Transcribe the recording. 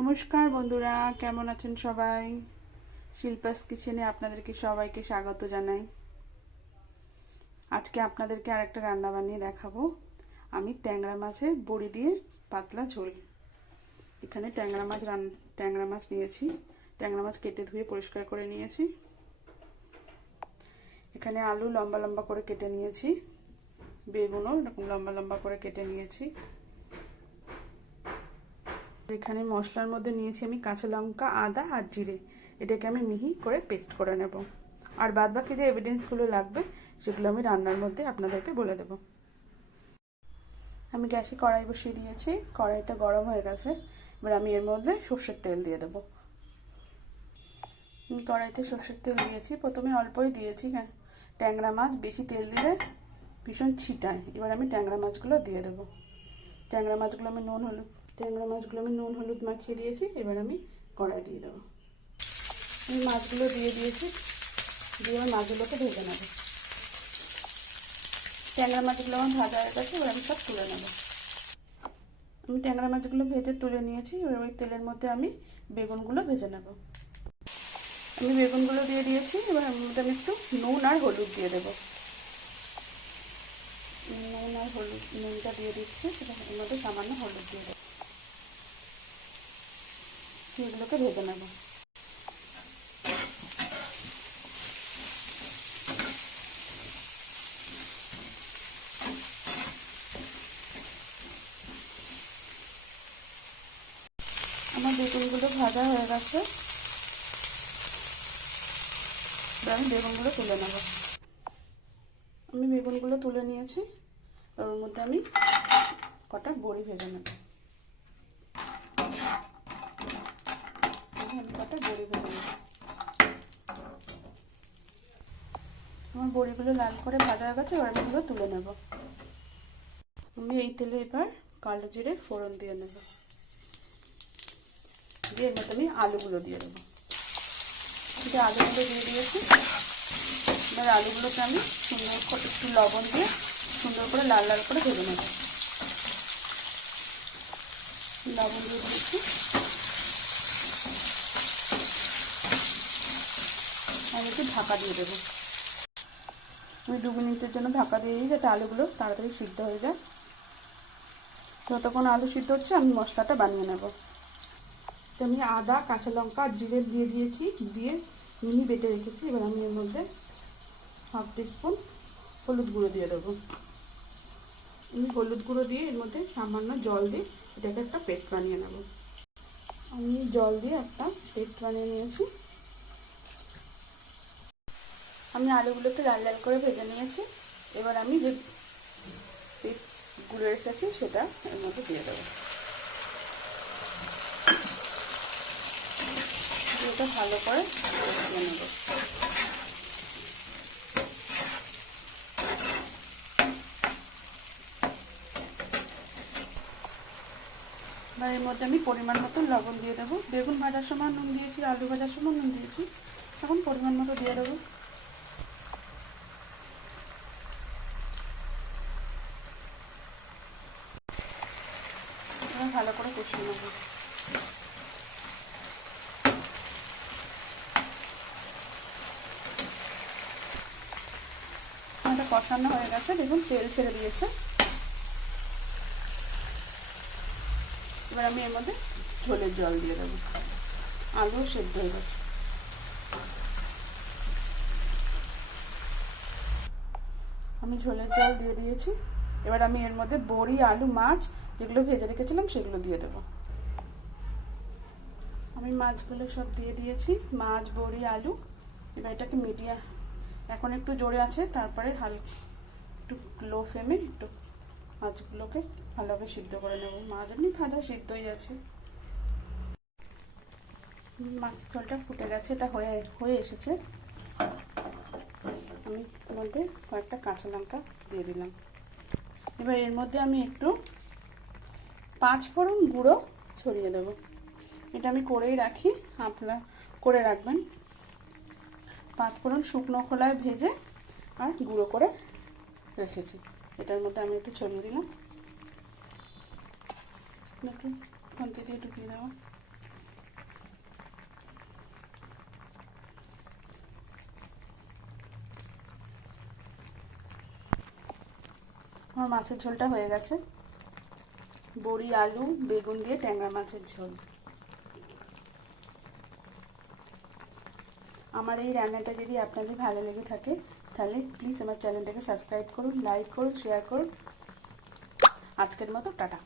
নমস্কার বন্ধুরা, কেমন আছেন সবাই? শিল্পাস কিচেনে আপনাদেরকে সবাইকে স্বাগত জানাই। আজকে আপনাদেরকে আরেকটা রান্না বানিয়ে দেখাবো। আমি ট্যাংরা মাছের বড়ি দিয়ে পাতলা ঝোল। এখানে ট্যাংরা মাছ নিয়েছি। ট্যাংরা মাছ কেটে ধুয়ে পরিষ্কার করে নিয়েছি। এখানে আলু লম্বা লম্বা করে কেটে নিয়েছি, বেগুনও এরকম লম্বা লম্বা করে কেটে নিয়েছি। এখানে মশলার মধ্যে নিয়েছি আমি কাঁচা লঙ্কা, আদা আর জিরে। এটাকে আমি মিহি করে পেস্ট করে নেব। আর বাদ বাকি যে এভিডেন্সগুলো লাগবে সেগুলো আমি রান্নার মধ্যে আপনাদেরকে বলে দেব। আমি গ্যাসে কড়াই বসিয়ে দিয়েছি। কড়াইটা গরম হয়ে গেছে। এবার আমি এর মধ্যে সর্ষের তেল দিয়ে দেব। কড়াইতে সর্ষের তেল দিয়েছি। প্রথমে অল্পই দিয়েছি, ট্যাংরা মাছ বেশি তেল দিলে ভীষণ ছিটায়। এবার আমি ট্যাংরা মাছগুলো দিয়ে দেবো। ট্যাংরা মাছগুলো আমি নুন হলুদ মাখিয়ে দিয়েছি। এবার আমি কড়াই দিয়ে দেবো। আমি মাছগুলো দিয়ে দিয়েছি। দিয়ে আমার মাছগুলোকে ভেজে নেব। ট্যাংরা মাছগুলো আমার ভাজা হয়ে গেছে। এবার আমি সব তুলে নেব। আমি ট্যাংরা মাছগুলো ভেজে তুলে নিয়েছি। এবার ওই তেলের মধ্যে আমি বেগুনগুলো ভেজে নেব। আমি বেগুনগুলো দিয়ে দিয়েছি। এবার এর মধ্যে আমি একটু নুন আর হলুদ দিয়ে দেবো। নুনটা দিয়ে দিচ্ছি। এর মধ্যে সামান্য হলুদ দিয়ে দেবো। এগুলোকে ভেজে নেব। আমার বেগুনগুলো ভাজা হয়ে গেছে। এবার আমি বেগুনগুলো তুলে নেব। আমি বেগুনগুলো তুলে নিয়েছি। ওর মধ্যে আমি কটা বড়ি ভেজে নেব। আমার বড়িগুলো লাল করে ভাজা হয়ে গেছে। এবার আমি এগুলো তুলে নেব। আমি এই তেলে এবার কালো জিরে ফোড়ন দিয়ে নেব। দিয়ে এর মধ্যে আমি আলুগুলো দিয়ে দেবো। আলুগুলো দিয়ে দিয়েছি। এবার আলুগুলোকে আমি সুন্দর করে একটু লবণ দিয়ে সুন্দর করে লাল লাল করে ভেজে নেব। লবণ দিয়ে দিয়েছি। আমি একটু ঢাকা দিয়ে দেবো। আমি 2 মিনিটের জন্য ঢাকা দিয়ে দিই, যাতে আলুগুলো তাড়াতাড়ি সিদ্ধ হয়ে যায়। যতক্ষণ আলু সিদ্ধ হচ্ছে আমি মশলাটা বানিয়ে নেব। তো আমি আদা, কাঁচা লঙ্কা আর জিরে দিয়ে দিয়েছি, দিয়ে মিহি বেটে রেখেছি। এবার আমি এর মধ্যে 1/2 টিস্পুন হলুদ গুঁড়ো দিয়ে দেবো। আমি হলুদ গুঁড়ো দিয়ে এর মধ্যে সামান্য জল দিয়ে এটাকে একটা পেস্ট বানিয়ে নেব। আমি জল দিয়ে একটা পেস্ট বানিয়ে নিয়েছি। আমি আলুগুলোকে লাল লাল করে ভেজে নিয়েছি। এবার আমি যে পেস্ট গুঁড়ো রেখেছি সেটা এর মধ্যে দিয়ে দেবো। এটা ভালো করে কষিয়ে নেব। এবার এর মধ্যে আমি পরিমাণ মতো লবণ দিয়ে দেবো। বেগুন ভাজার সময় নুন দিয়েছি, আলু ভাজার সময় নুন দিয়েছি, এখন পরিমাণ মতো দিয়ে দেবো। এবার ভালো করে কষিয়ে নেব। এটা কষানো হয়ে গেছে, দেখুন তেল ছেড়ে দিয়েছে। এবার আমি এর মধ্যে ঝোলের জল দিয়ে দেবো। আলু সেদ্ধ হয়ে গেছে। আমি ঝোলের জল দিয়ে দিয়েছি। এবার আমি এর মধ্যে বড়ি, আলু, মাছ যেগুলো ভেজে রেখেছিলাম সেগুলো দিয়ে দেবো। আমি মাছগুলো সব দিয়ে দিয়েছি, মাছ, বড়ি, আলু। এবার এটাকে এখন একটু জোরে আছে, তারপরে একটু লো ফ্লেমে একটু মাছগুলোকে ভালোভাবে সিদ্ধ করে নেব। মাছ এমনি ভাজা সিদ্ধই আছে। মাছ ঝোলটা ফুটে গেছে, এটা হয়ে এসেছে। আমি এর মধ্যে কয়েকটা কাঁচা লঙ্কা দিয়ে দিলাম। এবার এর মধ্যে আমি একটু 5 ফোড়ন গুঁড়ো ছড়িয়ে দেবো। এটা আমি করেই রাখি, আপনারা করে রাখবেন। 5 ফোড়ন শুকনো খোলায় ভেজে আর গুঁড়ো করে রেখেছি। এটার মধ্যে আমি একটু ছড়িয়ে দিলাম। একটু খুন্তি দিয়ে ঢুকিয়ে দেবো। আমার মাছের ঝোলটা হয়ে গেছে। বড়ি, আলু, বেগুন দিয়ে ট্যাংরা মাছের ঝোল। আমার এই রান্নাটা যদি আপনাদের ভালো লেগে থাকে তাহলে প্লিজ আমার চ্যানেলটাকে সাবস্ক্রাইব করুন, লাইক করুন, শেয়ার করুন। আজকের মতো টাটা।